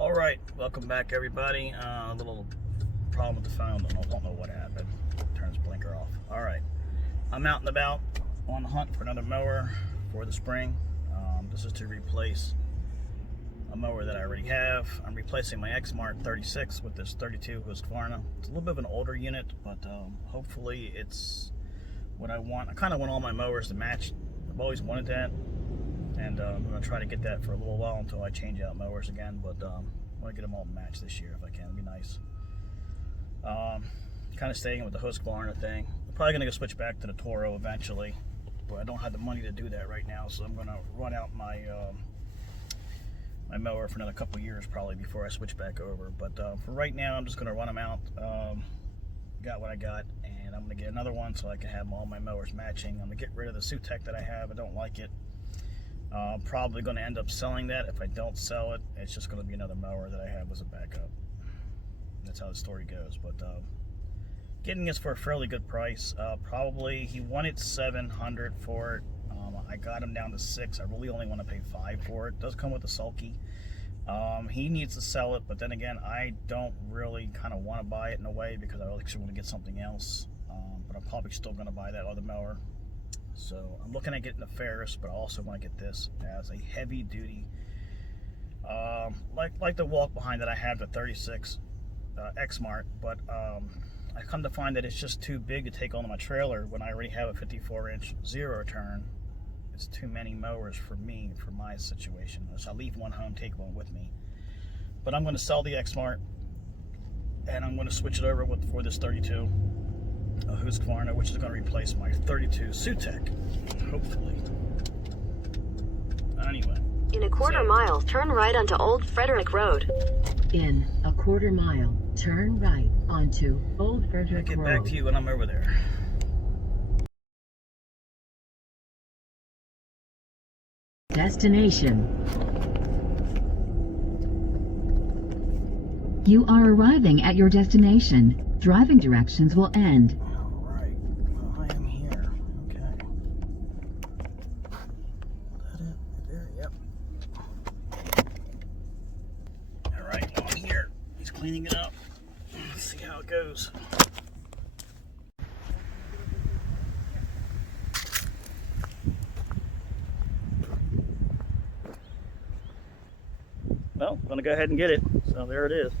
All right, welcome back, everybody. A little problem with the phone. I don't know what happened. Turns blinker off. All right, I'm out and about on the hunt for another mower for the spring. This is to replace a mower that I already have. I'm replacing my Exmart 36 with this 32 Husqvarna. It's a little bit of an older unit, but hopefully it's what I want. I kind of want all my mowers to match. I've always wanted that. And I'm going to try to get that for a little while until I change out mowers again. But I want to get them all matched this year if I can. It'd be nice. Kind of staying with the Husqvarna thing. I'm probably going to go switch back to the Toro eventually. But I don't have the money to do that right now. So I'm going to run out my my mower for another couple years probably before I switch back over. But for right now, I'm just going to run them out. Got what I got. And I'm going to get another one so I can have all my mowers matching. I'm going to get rid of the Sulky that I have. I don't like it. Probably going to end up selling that. If I don't sell it, it's just going to be another mower that I have as a backup. That's how the story goes. But getting this for a fairly good price. Probably he wanted $700 for it. I got him down to $600. I really only want to pay $500 for it. It does come with a sulky. He needs to sell it, but then again, I don't really kind of want to buy it in a way because I actually want to get something else. But I'm probably still going to buy that other mower. So I'm looking at getting the Ferris, but I also want to get this as a heavy duty, like the walk behind that I have, the 36 Exmart. But I come to find that it's just too big to take on my trailer when I already have a 54-inch zero turn. It's too many mowers for me, for my situation. So I leave one home, take one with me. But I'm going to sell the Exmart, and I'm going to switch it over for this 32. Husqvarna, which is going to replace my 32 Sulky, hopefully. Anyway. In a quarter mile, turn right onto Old Frederick Road. In a quarter mile, turn right onto Old Frederick Road. I'll get back to you when I'm over there. Destination. You are arriving at your destination. Driving directions will end. Cleaning it up. Let's see how it goes. Well, I'm gonna go ahead and get it. So there it is.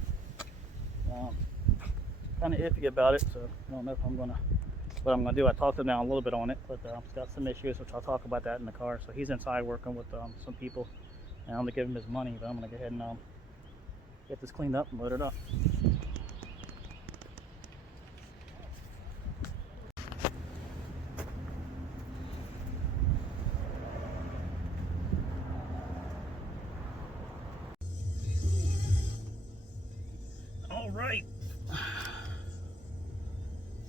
Kind of iffy about it, so I don't know if what I'm gonna do. I talked to him now a little bit on it, but it's got some issues, which I'll talk about that in the car. So he's inside working with some people, and I'm gonna give him his money, but I'm gonna go ahead and get this cleaned up and load it up.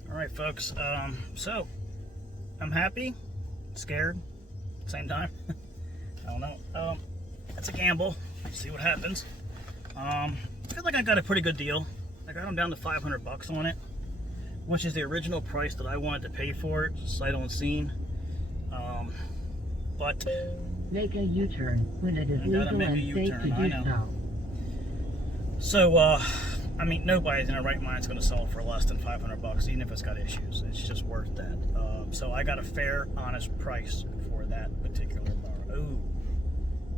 All right, folks. So I'm happy, scared, at the same time. I don't know. It's a gamble. See what happens. I feel like I got a pretty good deal. I got them down to $500 on it, which is the original price that I wanted to pay for it, sight unseen. But make a U-turn when it is legal and safe to do so. So, I mean, nobody's in their right mind is going to sell it for less than $500, even if it's got issues. It's just worth that. So I got a fair, honest price for that particular mower. Ooh,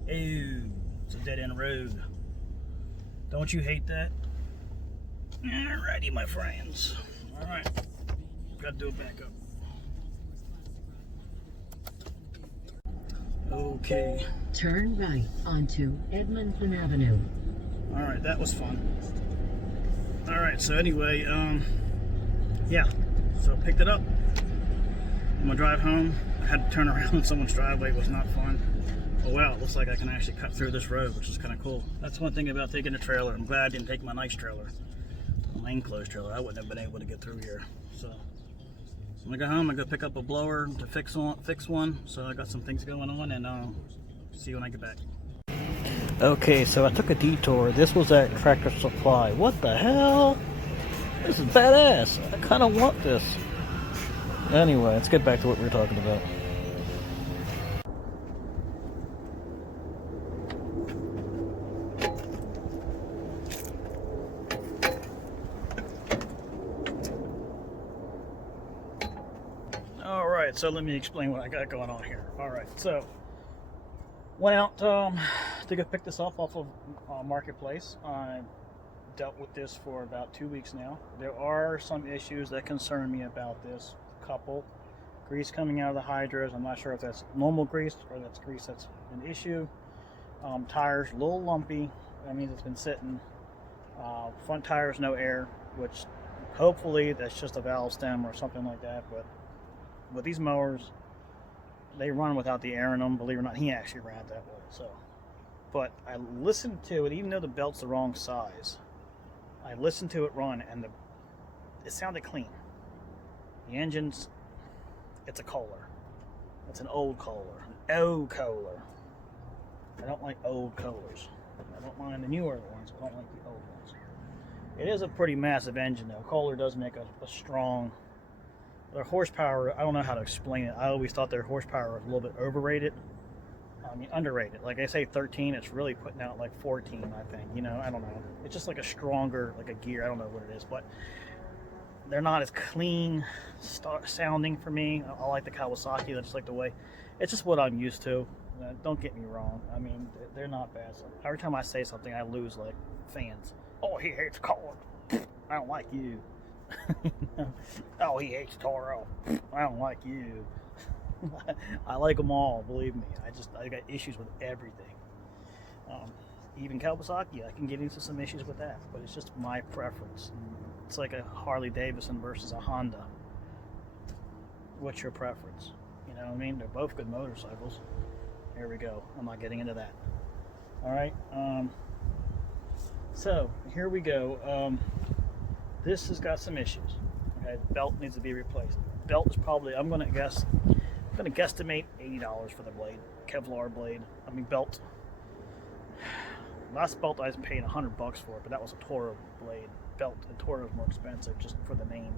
it's a dead-end road. Don't you hate that? Alrighty, my friends. Alright. Gotta do a backup. Okay. Turn right onto Edmondson Avenue. Alright, that was fun. Alright, so anyway, yeah. So picked it up. I'm gonna drive home. I had to turn around in someone's driveway. It was not fun. Oh wow, it looks like I can actually cut through this road, which is kind of cool. That's one thing about taking a trailer. I'm glad I didn't take my nice trailer. My enclosed trailer. I wouldn't have been able to get through here. So I'm gonna go home. I'm gonna pick up a blower to fix one. So I got some things going on, and see you when I get back. Okay, so I took a detour. This was at Tractor Supply. What the hell? This is badass. I kind of want this. Anyway, let's get back to what we were talking about. right, so let me explain what I got going on here. All right, so went out to go pick this up off of Marketplace. I dealt with this for about 2 weeks now. There are some issues that concern me about this couple. Grease coming out of the hydros. I'm not sure if that's normal grease or that's grease that's an issue. Tires a little lumpy. That means it's been sitting. Front tires no air, which hopefully that's just a valve stem or something like that. But with these mowers, they run without the air in them. Believe it or not, he actually ran it that way. So, but I listened to it, even though the belt's the wrong size. I listened to it run, and it sounded clean. The engine's, it's a Kohler. It's an old Kohler. An old Kohler. I don't like old Kohlers. I don't mind the newer ones. I don't like the old ones. It is a pretty massive engine, though. Kohler does make a strong. Their horsepower, I don't know how to explain it. I always thought their horsepower was a little bit overrated. I mean, underrated. Like I say 13, it's really putting out like 14, I think. You know, I don't know. It's just like a stronger, like a gear. I don't know what it is, but they're not as clean sounding for me. I like the Kawasaki. That's like the way. It's just what I'm used to. Don't get me wrong. I mean, they're not bad. So every time I say something, I lose like fans. Oh, he hates Kohler. I don't like you. Oh, he hates Toro. I don't like you. I like them all, believe me. I got issues with everything. Even Kawasaki, I can get into some issues with that, but it's just my preference. It's like a Harley Davidson versus a Honda. What's your preference? You know what I mean? They're both good motorcycles. Here we go. I'm not getting into that. All right. So here we go. This has got some issues. Okay, the belt needs to be replaced. Belt is probably, I'm gonna guesstimate $80 for the blade, Kevlar blade. I mean belt. Last belt I was paying $100 for, but that was a Toro blade belt. And Toro is more expensive just for the name.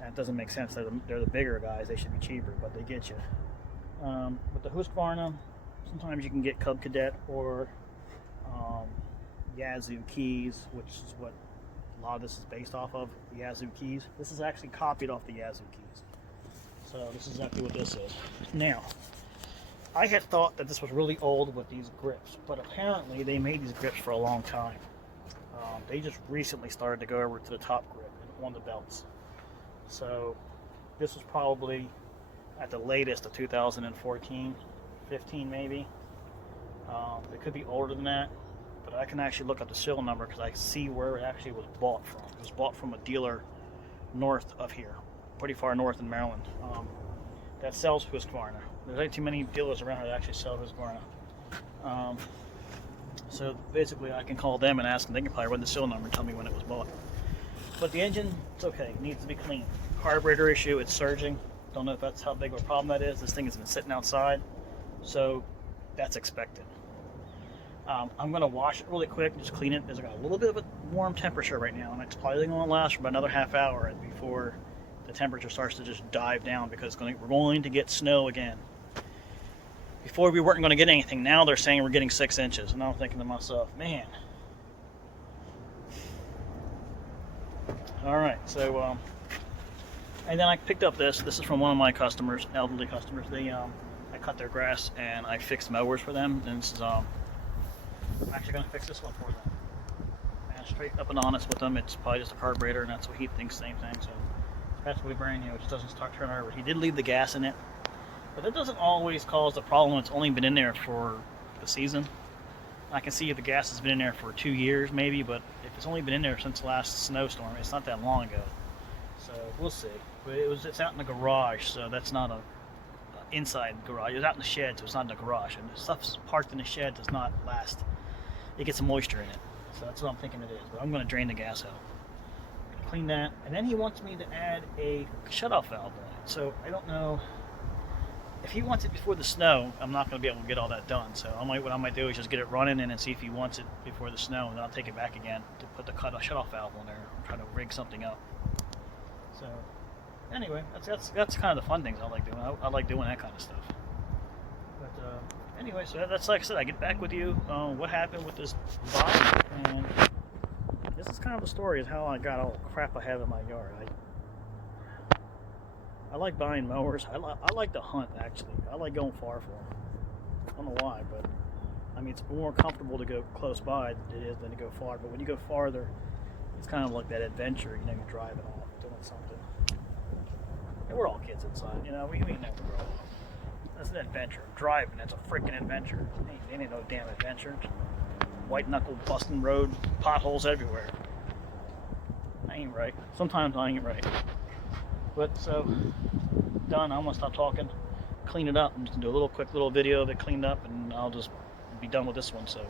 That doesn't make sense. They're the bigger guys. They should be cheaper, but they get you. With the Husqvarna, sometimes you can get Cub Cadet or Yazoo keys, which is what a lot of this is based off of, the Yazoo keys. This is actually copied off the Yazoo keys. So this is exactly what this is. Now, I had thought that this was really old with these grips, but apparently they made these grips for a long time. They just recently started to go over to the top grip on the belts. So this was probably at the latest of 2014, 15 maybe. It could be older than that, but I can actually look up the serial number because I see where it actually was bought from. It was bought from a dealer north of here, pretty far north in Maryland, that sells Husqvarna. There's not too many dealers around here that actually sell Husqvarna. So basically I can call them and ask them. They can probably run the serial number and tell me when it was bought. But the engine, it's okay. It needs to be clean. Carburetor issue, it's surging. Don't know if that's how big of a problem that is. This thing has been sitting outside, so that's expected. I'm going to wash it really quick, just clean it. It's got a little bit of a warm temperature right now, and it's probably going to last for about another half hour before the temperature starts to just dive down, because we're going to get snow again. Before we weren't going to get anything. Now they're saying we're getting 6 inches, and I'm thinking to myself, man. All right, so and then I picked up this. This is from one of my customers, elderly customers. I cut their grass and I fixed mowers for them. And this is I'm actually going to fix this one for them. And straight up and honest with them, it's probably just a carburetor, and that's what he thinks, same thing. So it's practically brand new. It just doesn't start turning over. He did leave the gas in it, but that doesn't always cause the problem. It's only been in there for the season. I can see if the gas has been in there for 2 years maybe, but if it's only been in there since the last snowstorm, it's not that long ago. So we'll see. But it's out in the garage, so that's not a inside garage. It's out in the shed, so it's not in the garage. And the stuff's parked in the shed does not last. It gets some moisture in it. So that's what I'm thinking it is. But I'm going to drain the gas out. Clean that. And then he wants me to add a shutoff valve on it. So I don't know. If he wants it before the snow, I'm not going to be able to get all that done. So what I might do is just get it running and then see if he wants it before the snow, and then I'll take it back again to put the shutoff valve on there. I'm trying to rig something up. So anyway, that's kind of the fun things I like doing. I like doing that kind of stuff. But anyway, so that's, like I said, I get back with you what happened with this box, and this is kind of the story of how I got all the crap I have in my yard. I like buying mowers. I like to hunt, actually. I like going far for them. I don't know why, but I mean, it's more comfortable to go close by than it is than to go far. But when you go farther, it's kind of like that adventure. You know, you're driving off, doing something. And we're all kids inside, you know. We never grow up. That's an adventure. Driving, that's a freaking adventure. It ain't no damn adventure. White knuckle busting road, potholes everywhere. I ain't right. Sometimes I ain't right. But so, done. I'm gonna stop talking, clean it up. I'm just gonna do a little quick little video of it cleaned up, and I'll just be done with this one. So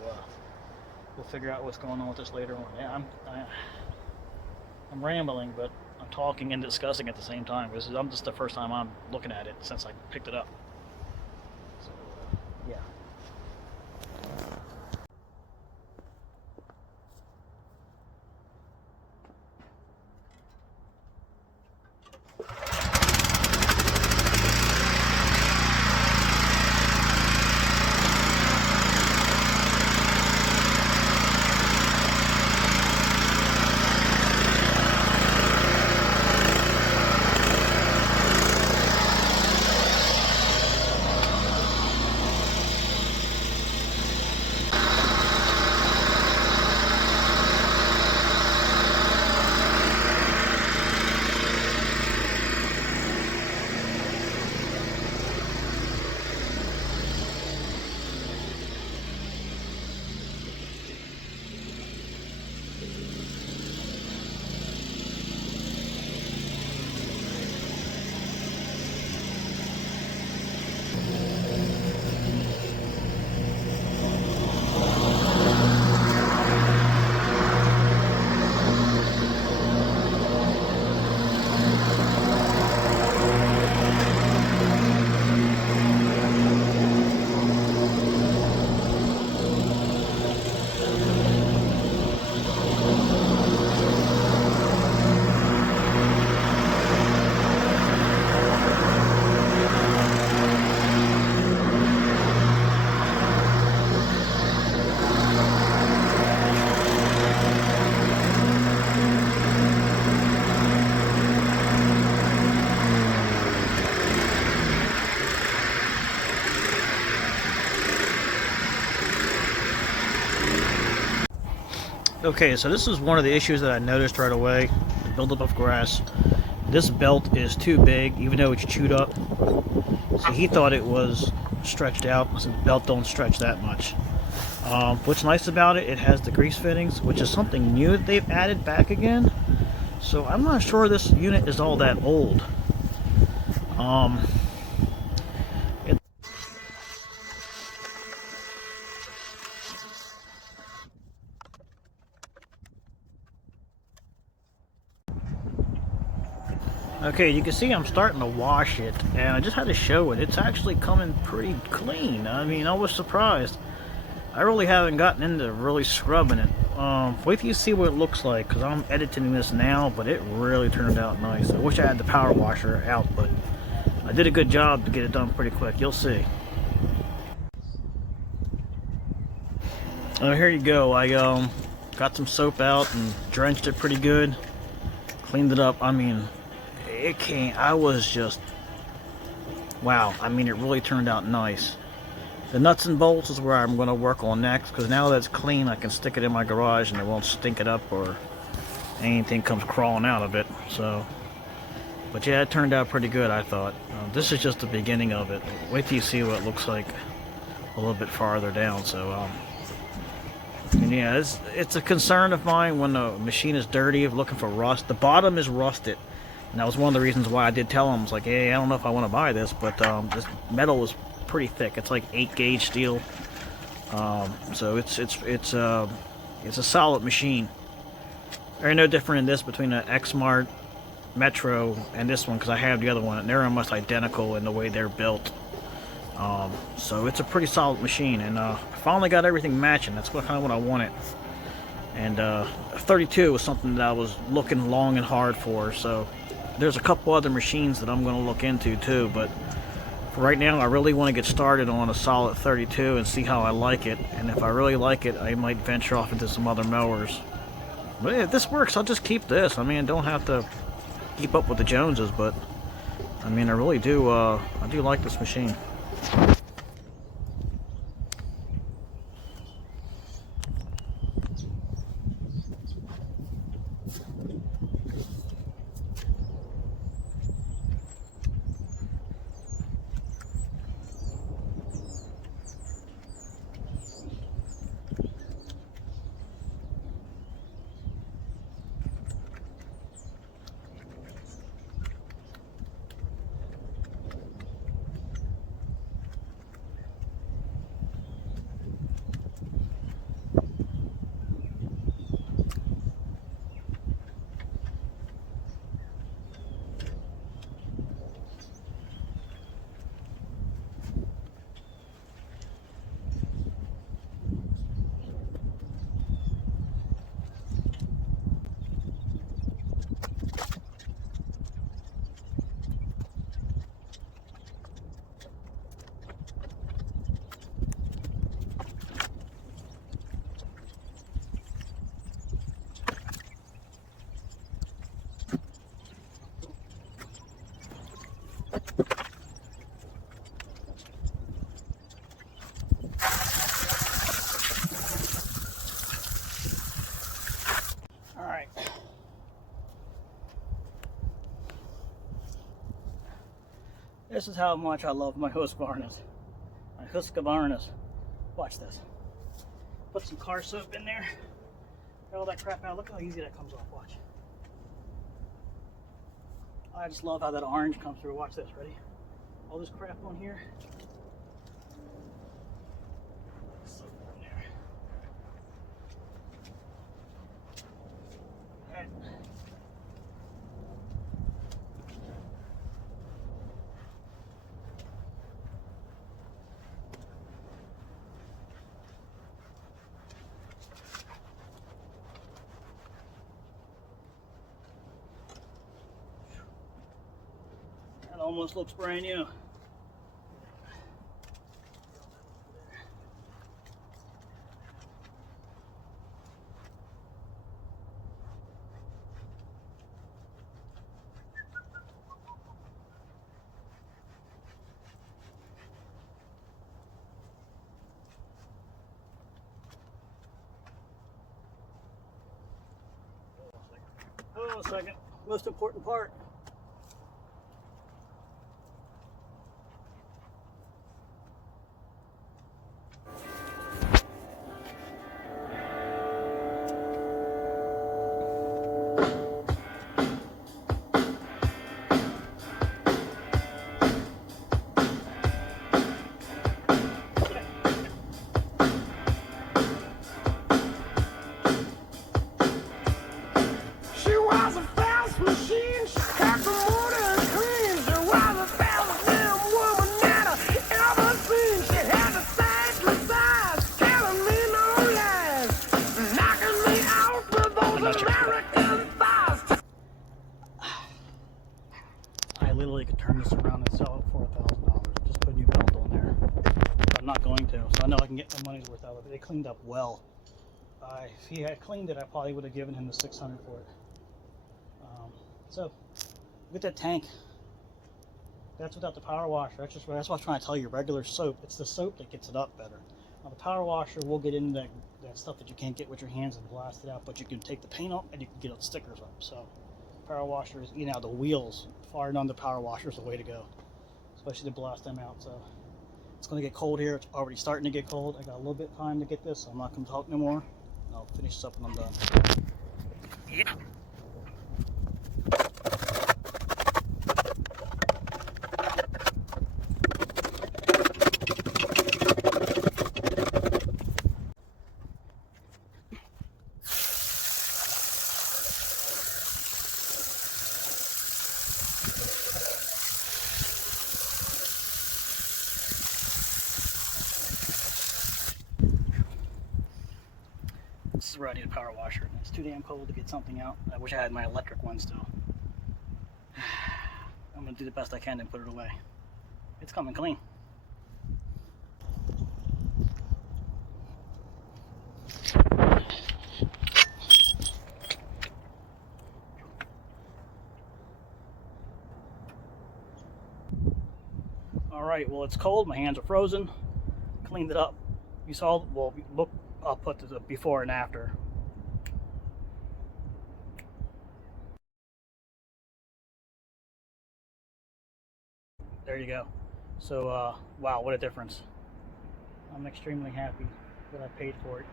we'll figure out what's going on with this later on. Yeah, I'm rambling, but I'm talking and discussing at the same time. This is the first time I'm looking at it since I picked it up. So yeah. Okay, so this is one of the issues that I noticed right away, the buildup of grass. This belt is too big, even though it's chewed up. So he thought it was stretched out, so the belt don't stretch that much. What's nice about it, it has the grease fittings, which is something new that they've added back again. So I'm not sure this unit is all that old. Okay, you can see I'm starting to wash it, and I just had to show it. It's actually coming pretty clean. I mean, I was surprised. I really haven't gotten into really scrubbing it. Wait till you see what it looks like, because I'm editing this now, but it really turned out nice. I wish I had the power washer out, but I did a good job to get it done pretty quick. You'll see. Oh, here you go. I got some soap out and drenched it pretty good. Cleaned it up. I mean, it came, I was just, wow. I mean, it really turned out nice. The nuts and bolts is where I'm going to work on next, because now that it's clean, I can stick it in my garage and it won't stink it up or anything comes crawling out of it. So, but yeah, it turned out pretty good, I thought. This is just the beginning of it. Wait till you see what it looks like a little bit farther down. So, and yeah, it's a concern of mine when the machine is dirty, of looking for rust. The bottom is rusted. And that was one of the reasons why I did tell him, I was like, hey, I don't know if I want to buy this, but this metal is pretty thick. It's like 8-gauge steel. So it's a solid machine. Very no different in this between an X-Mart Metro and this one, because I have the other one, and they're almost identical in the way they're built. So it's a pretty solid machine, and I finally got everything matching. That's kind of what I wanted. And 32 was something that I was looking long and hard for, so there's a couple other machines that I'm going to look into too, but for right now I really want to get started on a solid 32 and see how I like it, and if I really like it, I might venture off into some other mowers. But if this works, I'll just keep this. I mean, I don't have to keep up with the Joneses, but I mean, I really do, I do like this machine. This is how much I love my Husqvarnas. My Husqvarnas. Watch this. Put some car soap in there. Get all that crap out. Look how easy that comes off. Watch. I just love how that orange comes through. Watch this. Ready? All this crap on here. Soap in there. All right. That almost looks brand new. Hold on a second. Most important part. I literally could turn this around and sell it for $1,000. Just put a new belt on there. But I'm not going to, so I know I can get my money's worth out of it. They cleaned up well. If he had cleaned it, I probably would have given him the $600 for it. So, look at that tank. That's without the power washer. That's what I'm trying to tell you. Regular soap, it's the soap that gets it up better. Now the power washer will get into that stuff that you can't get with your hands and blast it out, but you can take the paint off and you can get stickers up. So power washer is, the wheels, firing on the power washer is the way to go, especially to blast them out. So it's going to get cold here. It's already starting to get cold. I got a little bit of time to get this, so I'm not going to talk no more. And I'll finish this up when I'm done. Yeah. This is where I need a power washer. It's too damn cold to get something out. I wish I had my electric one still. I'm going to do the best I can and put it away. It's coming clean. Alright, well, it's cold. My hands are frozen. Cleaned it up. You saw, well, look, I'll put the before and after. There you go. So, wow, what a difference. I'm extremely happy that I paid for it.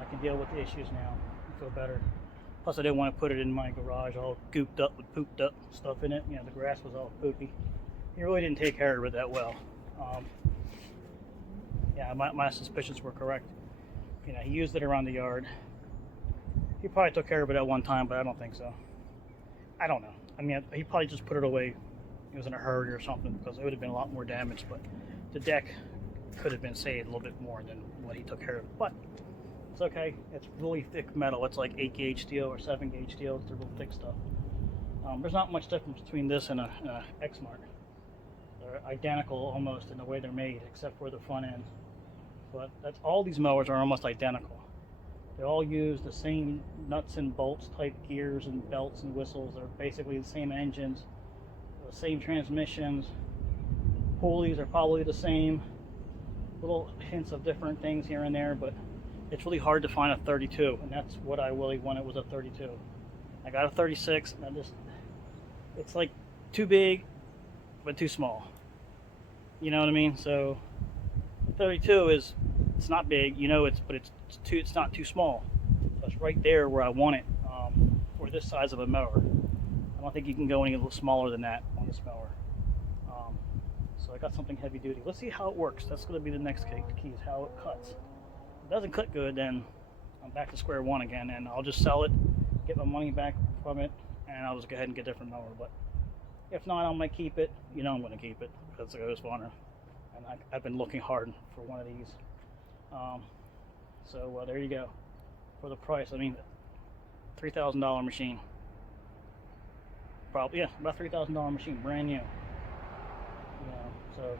I can deal with the issues now. I feel better. Plus, I didn't want to put it in my garage all gooped up with pooped up stuff in it. You know, the grass was all poopy. He really didn't take care of it that well. Yeah, my suspicions were correct. You know, he used it around the yard. He probably took care of it at one time, but I don't think so. I don't know. I mean, he probably just put it away. He was in a hurry or something, because it would have been a lot more damage. But the deck could have been saved a little bit more than what he took care of. But it's okay. It's really thick metal. It's like 8 gauge steel or 7 gauge steel. It's the real thick stuff. There's not much difference between this and a X-Mark. They're identical almost in the way they're made, except for the front end. But that's all. These mowers are almost identical. They all use the same nuts and bolts type gears and belts and whistles. They're basically the same engines, the same transmissions. Pulleys are probably the same. Little hints of different things here and there, but it's really hard to find a 32, and that's what I really wanted, was a 32. I got a 36, and it's like too big, but too small. You know what I mean? So the 32 it's not big, you know, but it's not too small. So it's right there where I want it for this size of a mower. I don't think you can go any a little smaller than that on this mower. So I got something heavy duty. Let's see how it works. That's going to be the next key is how it cuts. If it doesn't cut good, then I'm back to square one again, and I'll just sell it, get my money back from it, and I'll just go ahead and get a different mower. But if not, I might keep it. You know I'm going to keep it because it's a Husqvarna, and I've been looking hard for one of these. So there you go. For the price, I mean, $3,000 machine. Probably, yeah, about $3,000 machine, brand new. You know, so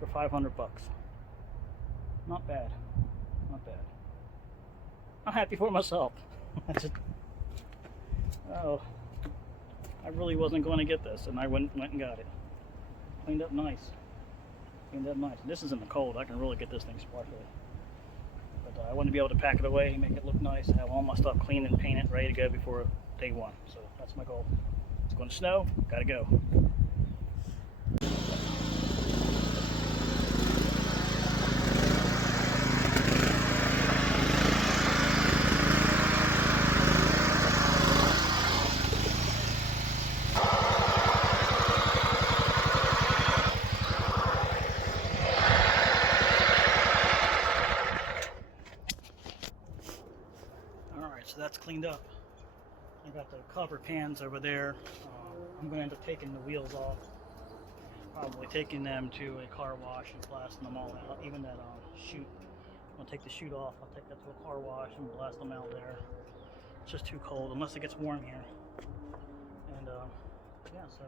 for 500 bucks. Not bad. Not bad. I'm happy for myself. Oh, I really wasn't going to get this, and I went and got it. Cleaned up nice. Cleaned up nice. This is in the cold. I can really get this thing sparkly. But I want to be able to pack it away, make it look nice, have all my stuff clean and painted, ready to go before day one. So that's my goal. It's going to snow. Got to go. So that's cleaned up. I got the cover pans over there. I'm going to end up taking the wheels off, probably taking them to a car wash and blasting them all out. Even that chute, I'm going to take the chute off. I'll take that to a car wash and blast them out there. It's just too cold unless it gets warm here. And yeah, so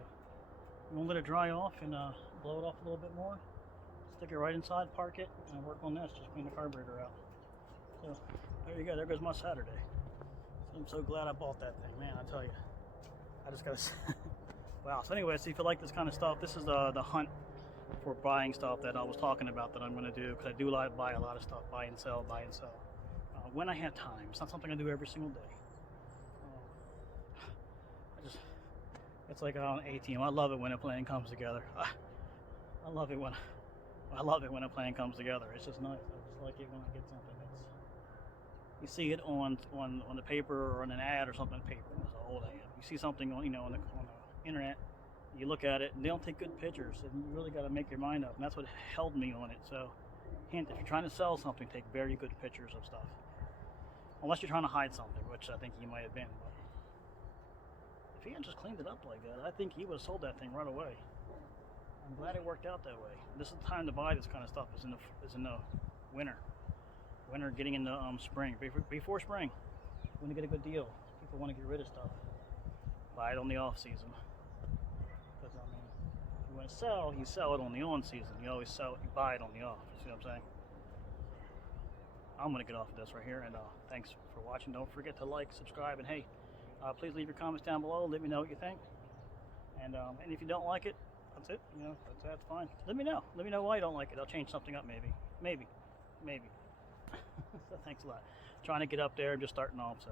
I'm going to let it dry off and blow it off a little bit more. Stick it right inside, park it, and work on this. Just clean the carburetor out. So there you go. There goes my Saturday. I'm so glad I bought that thing, man. I tell you, I just gotta. Wow. So anyway, so if you like this kind of stuff, this is the hunt for buying stuff that I was talking about that I'm gonna do, because I do buy a lot of stuff, buy and sell, when I have time. It's not something I do every single day. It's like on A-Team. I love it when a plan comes together. I love it when a plan comes together. It's just nice. I just like it when I get something that's. You see it on the paper or on an ad or something. Paper, it's an old ad. You see something on on the internet. You look at it and they don't take good pictures, and you really got to make your mind up. And that's what held me on it. So, hint: if you're trying to sell something, take very good pictures of stuff. Unless you're trying to hide something, which I think he might have been. But if he had just cleaned it up like that, I think he would have sold that thing right away. I'm glad it worked out that way. This is the time to buy this kind of stuff. Is in the winter. Winter getting into spring. Before spring, you want to get a good deal. People want to get rid of stuff. Buy it on the off season. Because I mean, if you want to sell, you sell it on the on season. You always buy it on the off. You see what I'm saying? I'm gonna get off of this right here, and thanks for watching. Don't forget to like, subscribe, and hey, please leave your comments down below. Let me know what you think. And if you don't like it, That's it. You know, that's fine. Let me know. Let me know why you don't like it. I'll change something up maybe. Maybe. So thanks a lot. Trying to get up there, just starting off, so